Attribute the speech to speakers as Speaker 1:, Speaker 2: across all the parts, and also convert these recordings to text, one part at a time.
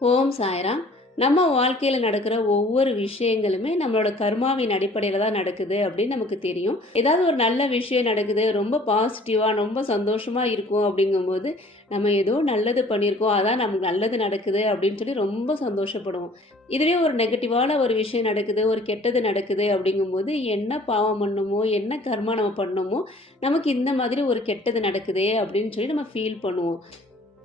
Speaker 1: ஓம் சாய்ராம். நம்ம வாழ்க்கையில் நடக்கிற ஒவ்வொரு விஷயங்களுமே நம்மளோட கர்மாவின் அடிப்படையில் தான் நடக்குது அப்படின்னு நமக்கு தெரியும். ஏதாவது ஒரு நல்ல விஷயம் நடக்குது ரொம்ப பாசிட்டிவாக ரொம்ப சந்தோஷமாக இருக்கும் அப்படிங்கும்போது நம்ம ஏதோ நல்லது பண்ணியிருக்கோம் அதான் நமக்கு நல்லது நடக்குது அப்படின்னு சொல்லி ரொம்ப சந்தோஷப்படுவோம். இதுவே ஒரு நெகட்டிவான ஒரு விஷயம் நடக்குது ஒரு கெட்டது நடக்குது அப்படிங்கும்போது என்ன பாவம் பண்ணுமோ என்ன கர்மா நம்ம பண்ணோமோ நமக்கு இந்த மாதிரி ஒரு கெட்டது நடக்குதே அப்படின்னு சொல்லி நம்ம ஃபீல் பண்ணுவோம்.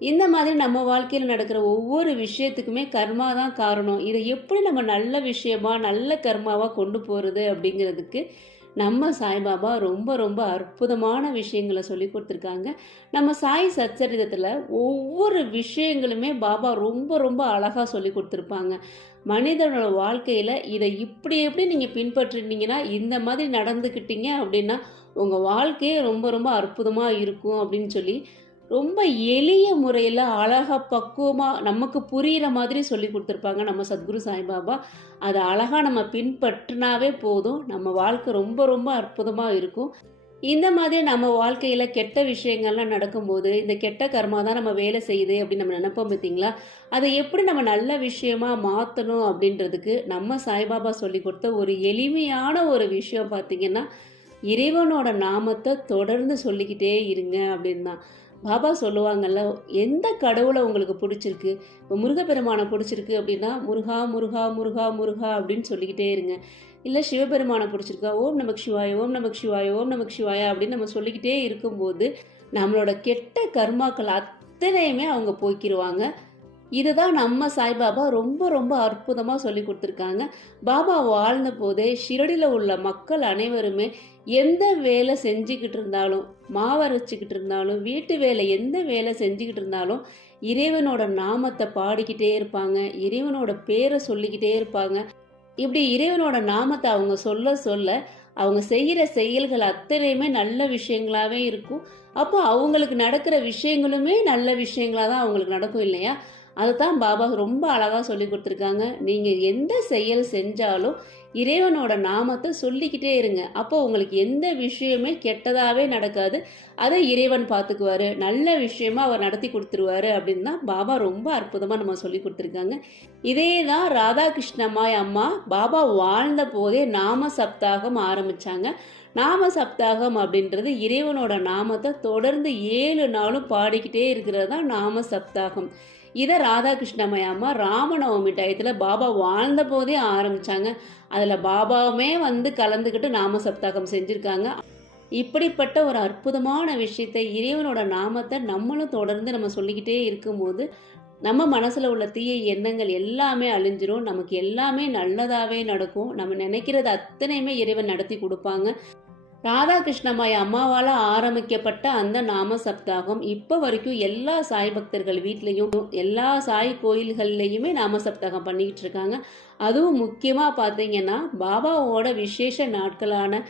Speaker 1: இந்த மாதிரி நம்ம வாழ்க்கையில் நடக்கிற ஒவ்வொரு விஷயத்துக்குமே கர்மா தான் காரணம். இதை எப்படி நம்ம நல்ல விஷயமா நல்ல கர்மாவாக கொண்டு போகிறது அப்படிங்கிறதுக்கு நம்ம சாய்பாபா ரொம்ப ரொம்ப அற்புதமான விஷயங்களை சொல்லி கொடுத்துருக்காங்க. நம்ம சாய் சச்சரிதத்தில் ஒவ்வொரு விஷயங்களுமே பாபா ரொம்ப ரொம்ப அழகாக சொல்லி கொடுத்துருப்பாங்க. மனிதனோட வாழ்க்கையில் இதை இப்படி எப்படி நீங்கள் பின்பற்றினீங்கன்னா இந்த மாதிரி நடந்துக்கிட்டீங்க அப்படின்னா உங்கள் வாழ்க்கையே ரொம்ப ரொம்ப அற்புதமாக இருக்கும் அப்படின்னு சொல்லி ரொம்ப எளிய முறையில் அழகாக பக்குவமாக நமக்கு புரிகிற மாதிரி சொல்லி கொடுத்துருப்பாங்க நம்ம சத்குரு சாய்பாபா. அதை அழகாக நம்ம பின்பற்றினாவே போதும். நம்ம வாழ்க்கை ரொம்ப ரொம்ப அற்புதமாக இருக்கும். இந்த மாதிரி நம்ம வாழ்க்கையில் கெட்ட விஷயங்கள்லாம் நடக்கும்போது இந்த கெட்ட கர்மா தான் நம்ம வேலை செய்யுது அப்படின்னு நம்ம நினைப்போம் பார்த்தீங்களா? அதை எப்படி நம்ம நல்ல விஷயமா மாற்றணும் அப்படின்றதுக்கு நம்ம சாய்பாபா சொல்லி கொடுத்த ஒரு எளிமையான ஒரு விஷயம் பார்த்தீங்கன்னா இறைவனோட நாமத்தை தொடர்ந்து சொல்லிக்கிட்டே இருங்க அப்படின்னு தான். பாபா சொல்லுவாங்கல்ல எந்த கடவுளை உங்களுக்கு பிடிச்சிருக்கு? இப்போ முருகப்பெருமானை பிடிச்சிருக்கு அப்படின்னா முருகா முருகா முருகா முருகா அப்படின்னு சொல்லிக்கிட்டே இருங்க. இல்லை சிவபெருமானை பிடிச்சிருக்கா? ஓம் நமக் சிவாய ஓம் நமக் சிவாய ஓம் நமக் சிவாயா அப்படின்னு நம்ம சொல்லிக்கிட்டே இருக்கும்போது நம்மளோட கெட்ட கர்மாக்கள் அத்தனையுமே அவங்க போய்க்கிருவாங்க இதுதான் நம்ம சாய்பாபா ரொம்ப ரொம்ப அற்புதமாக சொல்லி கொடுத்துருக்காங்க. பாபா வாழ்ந்த போதே ஷிரடியில் உள்ள மக்கள் அனைவருமே எந்த வேலை செஞ்சுக்கிட்டு இருந்தாலும் மாவரைச்சிக்கிட்டு இருந்தாலும் வீட்டு வேலை எந்த வேலை செஞ்சுக்கிட்டு இருந்தாலும் இறைவனோட நாமத்தை பாடிக்கிட்டே இருப்பாங்க இறைவனோட பேரை சொல்லிக்கிட்டே இருப்பாங்க. இப்படி இறைவனோட நாமத்தை அவங்க சொல்ல சொல்ல அவங்க செய்கிற செயல்கள் அத்தனையுமே நல்ல விஷயங்களாகவே இருக்கும். அப்போ அவங்களுக்கு நடக்கிற விஷயங்களுமே நல்ல விஷயங்களாக தான் அவங்களுக்கு நடக்கும் இல்லையா? அதுதான் பாபா ரொம்ப அழகாக சொல்லி கொடுத்துருக்காங்க. நீங்கள் எந்த செயல் செஞ்சாலும் இறைவனோட நாமத்தை சொல்லிக்கிட்டே இருங்க. அப்போ உங்களுக்கு எந்த விஷயமே கெட்டதாகவே நடக்காது. அதை இறைவன் பார்த்துக்குவாரு. நல்ல விஷயமா அவர் நடத்தி கொடுத்துருவாரு அப்படின்னு தான் பாபா ரொம்ப அற்புதமாக நம்ம சொல்லி கொடுத்துருக்காங்க. இதே தான் ராதாகிருஷ்ணம்மாய் அம்மா பாபா வாழ்ந்த போதே நாம சப்தாகம் ஆரம்பிச்சாங்க. நாம சப்தாகம் அப்படின்றது இறைவனோட நாமத்தை தொடர்ந்து ஏழு நாளும் பாடிக்கிட்டே இருக்கிறது தான் நாம சப்தாகம். இதை ராதாகிருஷ்ணமய அம்மா ராமநவமி டயத்தில் பாபா வாழ்ந்த போதே ஆரம்பித்தாங்க அதில் பாபாவுமே வந்து கலந்துக்கிட்டு நாம சப்தாகம் செஞ்சுருக்காங்க. இப்படிப்பட்ட ஒரு அற்புதமான விஷயத்தை இறைவனோட நாமத்தை நம்மளும் தொடர்ந்து நம்ம சொல்லிக்கிட்டே இருக்கும்போது நம்ம மனசில் உள்ள தீய எண்ணங்கள் எல்லாமே அழிஞ்சிரும். நமக்கு எல்லாமே நல்லதாகவே நடக்கும். நம்ம நினைக்கிறது அத்தனையுமே இறைவன் நடத்தி கொடுப்பாங்க. ராதாகிருஷ்ணமாய் அம்மாவால் ஆரம்பிக்கப்பட்ட அந்த நாம சப்தாகம் இப்போ வரைக்கும் எல்லா சாய் பக்தர்கள் வீட்லேயும் எல்லா சாய் கோயில்கள்லையுமே நாம சப்தாகம் பண்ணிக்கிட்டு இருக்காங்க. அதுவும் முக்கியமாக பார்த்தீங்கன்னா பாபாவோட விசேஷ நாட்களான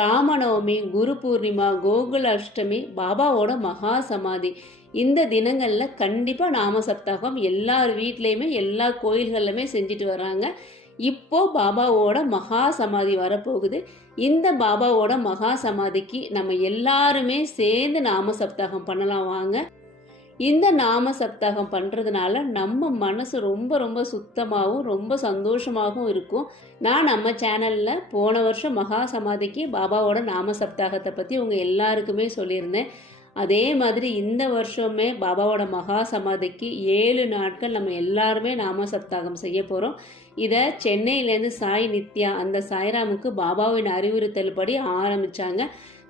Speaker 1: ராமநவமி குரு பூர்ணிமா கோகுல அஷ்டமி பாபாவோட மகா சமாதி. இந்த தினங்களில் கண்டிப்பாக நாம சப்தாகம் எல்லார் வீட்லேயுமே எல்லா கோயில்கள்லையுமே செஞ்சுட்டு வராங்க. இப்போ பாபாவோட மகா சமாதி வரப்போகுது. இந்த பாபாவோட மகா சமாதிக்கு நம்ம எல்லாருமே சேர்ந்து நாம சப்தாகம் பண்ணலாம் வாங்க. இந்த நாம சப்தாகம் பண்ணுறதுனால நம்ம மனசு ரொம்ப ரொம்ப சுத்தமாகவும் ரொம்ப சந்தோஷமாகவும் இருக்கும். நான் நம்ம சேனலில் போன வருஷம் மகா சமாதிக்கு பாபாவோட நாம சப்தாகத்தை பற்றி உங்கள் எல்லாருக்குமே சொல்லியிருந்தேன். அதே மாதிரி இந்த வருஷமே பாபாவோட மகா சமாதிக்கு ஏழு நாட்கள் நம்ம எல்லாருமே நாம சப்தாகம் செய்ய போகிறோம் இதை சென்னையிலேருந்து சாய் நித்யா அந்த சாய்ராமுக்கு பாபாவின் அறிவுறுத்தல் படி ஆரம்பித்தாங்க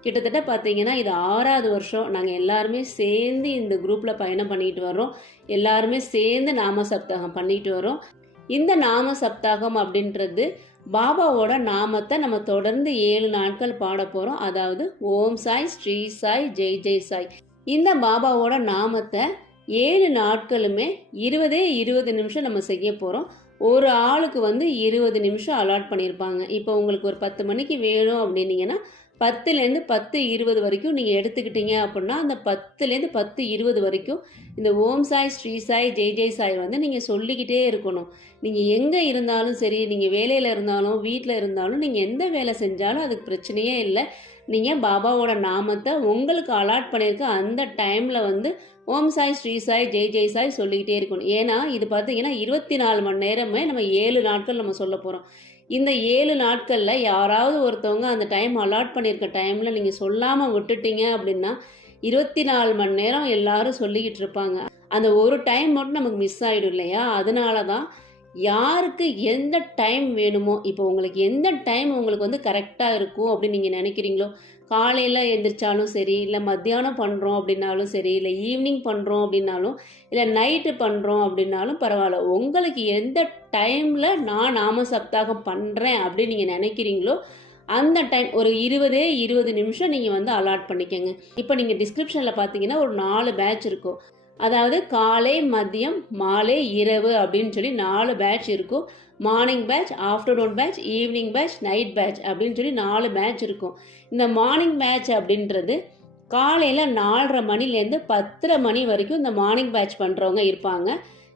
Speaker 1: கிட்டத்தட்ட பார்த்தீங்கன்னா இது ஆறாவது வருஷம் நாங்கள் எல்லாருமே சேர்ந்து இந்த குரூப்பில் பயணம் பண்ணிட்டு வரோம் எல்லாருமே சேர்ந்து நாம சப்தாகம் பண்ணிட்டு வரோம் இந்த நாம சப்தாகம் அப்படின்றது பாபாவோட நாமத்தை நம்ம தொடர்ந்து ஏழு நாட்கள் பாட போகிறோம் அதாவது ஓம் சாய் ஸ்ரீ சாய் ஜெய் ஜெய் சாய். இந்த பாபாவோட நாமத்தை ஏழு நாட்களுமே இருபதே இருபது நிமிஷம் நம்ம செய்ய போகிறோம் ஒரு ஆளுக்கு வந்து இருபது நிமிஷம் அலாட் பண்ணியிருப்பாங்க. இப்போ உங்களுக்கு ஒரு பத்து மணிக்கு வேணும் அப்படின்னீங்கன்னா பத்துலேருந்து பத்து இருபது வரைக்கும் நீங்கள் எடுத்துக்கிட்டீங்க அப்படின்னா அந்த பத்துலேருந்து பத்து இருபது வரைக்கும் இந்த ஓம் சாய் ஸ்ரீ சாய் ஜெய் ஜெய் சாய் வந்து நீங்கள் சொல்லிக்கிட்டே இருக்கணும். நீங்கள் எங்கே இருந்தாலும் சரி நீங்கள் வேலையில் இருந்தாலும் வீட்டில் இருந்தாலும் நீங்கள் எந்த வேலை செஞ்சாலும் அதுக்கு பிரச்சனையே இல்லை. நீங்கள் பாபாவோட நாமத்தை உங்களுக்கு அலாட் பண்ணியிருக்க அந்த டைமில் வந்து ஓம் சாய் ஸ்ரீ சாய் ஜெய் ஜெய் சாய் சொல்லிக்கிட்டே இருக்கணும். ஏன்னா இது பார்த்தீங்கன்னா இருபத்தி நாலு மணி நேரமே நம்ம ஏழு நாட்கள் நம்ம சொல்ல போகிறோம் இந்த ஏழு நாட்களில் யாராவது ஒருத்தவங்க அந்த டைம் அலாட் பண்ணியிருக்க டைமில் நீங்கள் சொல்லாமல் விட்டுட்டீங்க அப்படின்னா இருபத்தி நாலு மணி நேரம் எல்லாரும் சொல்லிக்கிட்டு இருப்பாங்க. அந்த ஒரு டைம் மட்டும் நமக்கு மிஸ் ஆகிடும் இல்லையா? அதனால தான் யாருக்கு எந்த டைம் வேணுமோ இப்போ உங்களுக்கு எந்த டைம் உங்களுக்கு வந்து கரெக்டாக இருக்கும் அப்படின்னு நீங்கள் நினைக்கிறீங்களோ காலையில் எழுந்திரிச்சாலும் சரி இல்லை மத்தியானம் பண்ணுறோம் அப்படின்னாலும் சரி இல்லை ஈவினிங் பண்ணுறோம் அப்படின்னாலும் இல்லை நைட்டு பண்ணுறோம் அப்படின்னாலும் பரவாயில்ல. உங்களுக்கு எந்த டைமில் நான் நாம சப்தாகம் பண்ணுறேன் அப்படின்னு நீங்கள் நினைக்கிறீங்களோ அந்த டைம் ஒரு இருபதே இருபது நிமிஷம் நீங்கள் வந்து அலாட் பண்ணிக்கோங்க. இப்போ நீங்கள் டிஸ்கிரிப்ஷனில் பார்த்தீங்கன்னா ஒரு நாலு பேட்ச் இருக்கும். அதாவது காலை மதியம் மாலை இரவு அப்படின்னு சொல்லி நாலு பேட்ச் இருக்கும். Morning batch afternoon batch evening batch night batch அப்படின்னு சொல்லி நாலு பேட்ச் இருக்கும். இந்த மார்னிங் பேட்ச் அப்படின்றது காலையில் நாலரை மணிலேருந்து பத்தரை மணி வரைக்கும் இந்த மார்னிங் பேட்ச் பண்ணுறவங்க இருப்பாங்க.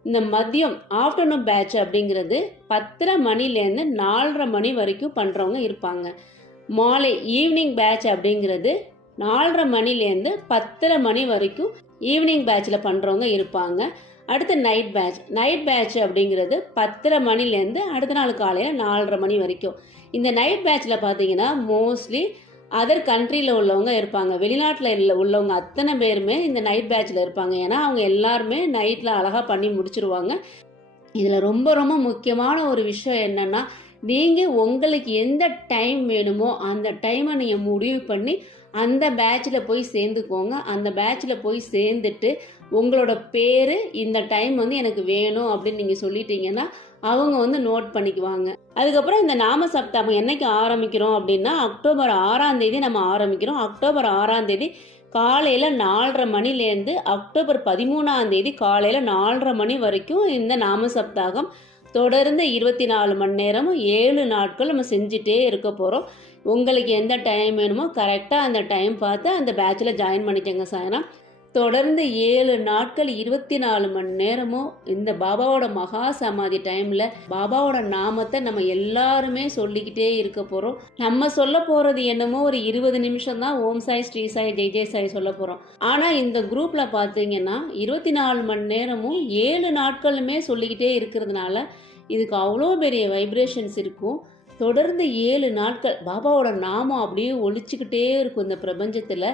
Speaker 1: இந்த மதியம் ஆஃப்டர்நூன் பேட்ச் அப்படிங்கிறது பத்தரை மணிலேருந்து நாலரை மணி வரைக்கும் பண்ணுறவங்க இருப்பாங்க. மாலை ஈவினிங் பேட்ச் அப்படிங்கிறது நாலரை மணிலேருந்து பத்தரை மணி வரைக்கும் ஈவினிங் பேட்சில் பண்ணுறவங்க இருப்பாங்க. அடுத்து நைட் பேட்ச். நைட் பேட்ச் அப்படிங்கிறது பத்தரை மணிலேருந்து அடுத்த நாள் காலையில் நாலரை மணி வரைக்கும். இந்த நைட் பேட்சில் பார்த்தீங்கன்னா மோஸ்ட்லி அதர் கண்ட்ரியில் உள்ளவங்க இருப்பாங்க. வெளிநாட்டில் உள்ளவங்க அத்தனை பேருமே இந்த நைட் பேட்சில் இருப்பாங்க. ஏன்னா அவங்க எல்லாருமே நைட்டில் அழகாக பண்ணி முடிச்சிருவாங்க. இதில் ரொம்ப ரொம்ப முக்கியமான ஒரு விஷயம் என்னென்னா நீங்கள் உங்களுக்கு எந்த டைம் வேணுமோ அந்த டைமை நீங்கள் முடிவு பண்ணி அந்த பேட்சில் போய் சேர்ந்துக்கோங்க. அந்த பேட்சில் போய் சேர்ந்துட்டு உங்களோட பேர் இந்த டைம் வந்து எனக்கு வேணும் அப்படின்னு நீங்கள் சொல்லிட்டீங்கன்னா அவங்க வந்து நோட் பண்ணிக்குவாங்க. அதுக்கப்புறம் இந்த நாம சப்தாகம் என்னைக்கு ஆரம்பிக்கிறோம் அப்படின்னா அக்டோபர் ஆறாம் தேதி நம்ம ஆரம்பிக்கிறோம். அக்டோபர் ஆறாம் தேதி காலையில் நாலரை மணிலேருந்து அக்டோபர் பதிமூணாம் தேதி காலையில் நாலரை மணி வரைக்கும் இந்த நாம சப்தாகம் தொடர்ந்து இருபத்தி நாலு மணி நேரமும் ஏழு நாட்கள் நம்ம செஞ்சுட்டே இருக்க போகிறோம் உங்களுக்கு எந்த டைம் வேணுமோ கரெக்டாக அந்த டைம் பார்த்து அந்த பேட்சில் ஜாயின் பண்ணிக்கோங்க சாயனா. தொடர்ந்து ஏழு நாட்கள் இருபத்தி நாலு மணி நேரமும் இந்த பாபாவோட மகா சமாதி டைமில் பாபாவோட நாமத்தை நம்ம எல்லாருமே சொல்லிக்கிட்டே இருக்க போகிறோம் நம்ம சொல்ல போகிறது என்னமோ ஒரு இருபது நிமிஷம் தான் ஓம் சாய் ஸ்ரீ சாய் ஜெய் ஜெய் சாய் சொல்ல போகிறோம் ஆனால் இந்த குரூப்பில் பார்த்தீங்கன்னா இருபத்தி நாலு மணி நேரமும் ஏழு நாட்களுமே சொல்லிக்கிட்டே இருக்கிறதுனால இதுக்கு அவ்வளோ பெரிய வைப்ரேஷன்ஸ் இருக்கும். தொடர்ந்து ஏழு நாட்கள் பாபாவோட நாமம் அப்படியே ஒழிச்சுக்கிட்டே இருக்கும் இந்த பிரபஞ்சத்தில்.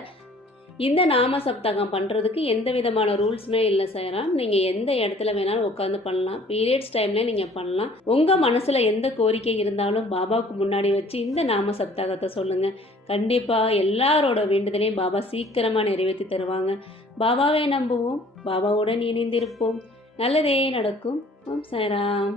Speaker 1: இந்த நாம சப்தகம் பண்ணுறதுக்கு எந்த விதமான ரூல்ஸுமே இல்லை சாயராம். நீங்கள் எந்த இடத்துல வேணாலும் உட்காந்து பண்ணலாம். பீரியட்ஸ் டைம்ல நீங்கள் பண்ணலாம். உங்கள் மனசில் எந்த கோரிக்கை இருந்தாலும் பாபாவுக்கு முன்னாடி வச்சு இந்த நாம சப்தகத்தை சொல்லுங்கள் கண்டிப்பாக எல்லாரோட வேண்டுதலையும் பாபா சீக்கிரமாக நிறைவேற்றி தருவாங்க. பாபாவை நம்புவோம். பாபாவுடன் இணைந்திருப்போம். நல்லதே நடக்கும். ஓம் சாய்ராம்.